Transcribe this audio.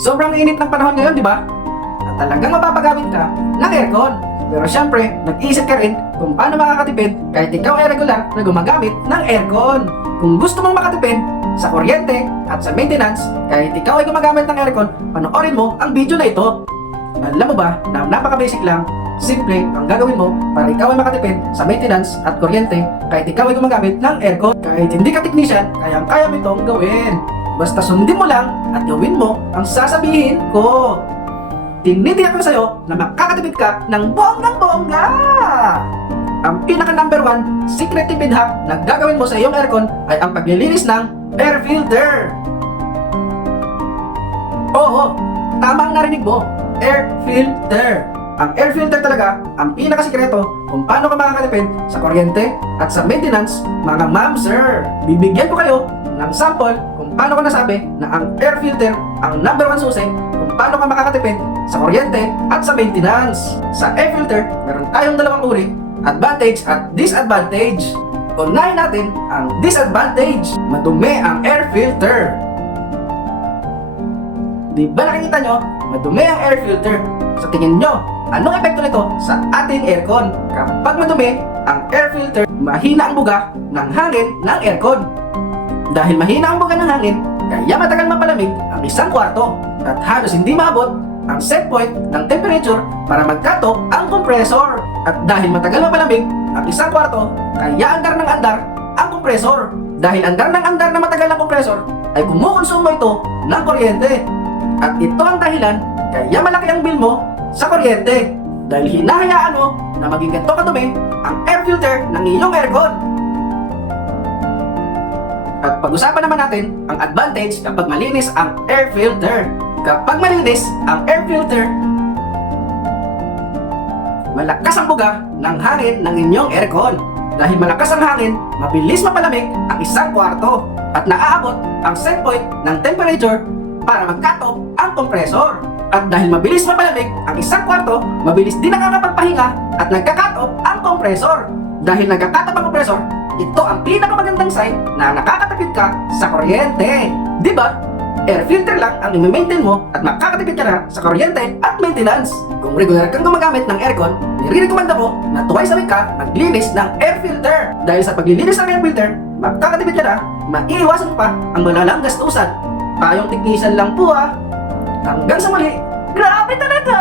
Sobrang init ng panahon ngayon, di ba? At talagang mapapagamit ka ng aircon. Pero syempre, nag-iisip ka rin kung paano makakatipid kahit ikaw ay regular na gumagamit ng aircon. Kung gusto mong makatipid sa kuryente at sa maintenance, kahit ikaw ay gumagamit ng aircon, panoorin mo ang video na ito. Alam mo ba na napaka-basic lang, simple ang gagawin mo para ikaw ay makatipid sa maintenance at kuryente kahit ikaw ay gumagamit ng aircon. Kahit hindi ka technician, kayang-kaya mo itong gawin. Basta sundin mo lang at gawin mo ang sasabihin ko. Tinitiyak ko sa'yo na makakatipid ka ng bonggang-bongga! Ang pinaka number 1 secret tipid hack na gagawin mo sa iyong aircon ay ang paglilinis ng air filter. Oo, tamang narinig mo, air filter. Ang air filter talaga ang pinakasikreto kung paano ka makakatipid sa kuryente at sa maintenance, mga ma'am sir. Bibigyan ko kayo ng sample kung paano ko nasabi na ang air filter ang number 1 susi kung paano ka makakatipid sa kuryente at sa maintenance. Sa air filter, meron tayong dalawang uri, advantage at disadvantage. Unahin natin ang disadvantage. Madumi ang air filter. Di ba nakikita nyo? Madumi ang air filter. Sa tingin nyo, anong epekto nito sa ating aircon? Kapag madumi ang air filter, mahina ang buga ng hangin ng aircon. Dahil mahina ang buga ng hangin, kaya matagal mapalamig ang isang kwarto at halos hindi maabot ang set point ng temperature para mag-cut-off ang compressor. At dahil matagal mapalamig ang isang kwarto, kaya andar ng andar ang compressor. Dahil andar ng andar na matagal ang compressor, ay kumukonsumo ito ng kuryente. At ito ang dahilan kaya malaki ang bill mo sa kuryente. Dahil hinahayaan mo na maging ganito kadumi ang air filter ng iyong aircon. At pag-usapan naman natin ang advantage kapag malinis ang air filter. Kapag malinis ang air filter, malakas ang buga ng hangin ng inyong aircon. Dahil malakas ang hangin, mabilis mapalamig ang isang kwarto at naaabot ang set point ng temperature para mag-cut off ang compressor. At dahil mabilis mapalamig ang isang kwarto, mabilis din nakakapagpahinga at nagka-cut off ang compressor. Dahil nagka-cut off ang compressor, ito ang pinakamagandang sign na nakakatipid ka sa kuryente. Di ba? Air filter lang ang i-maintain mo at makakatipid ka na sa kuryente at maintenance. Kung regular kang gumagamit ng aircon, nire-recommenda ko na twice a week ka maglinis ng air filter. Dahil sa paglilinis ng air filter, makakatipid ka na, maiiwasan pa ang malalang gastusan. Tayong technician lang po ha. Hanggang sa muli, grabe talaga!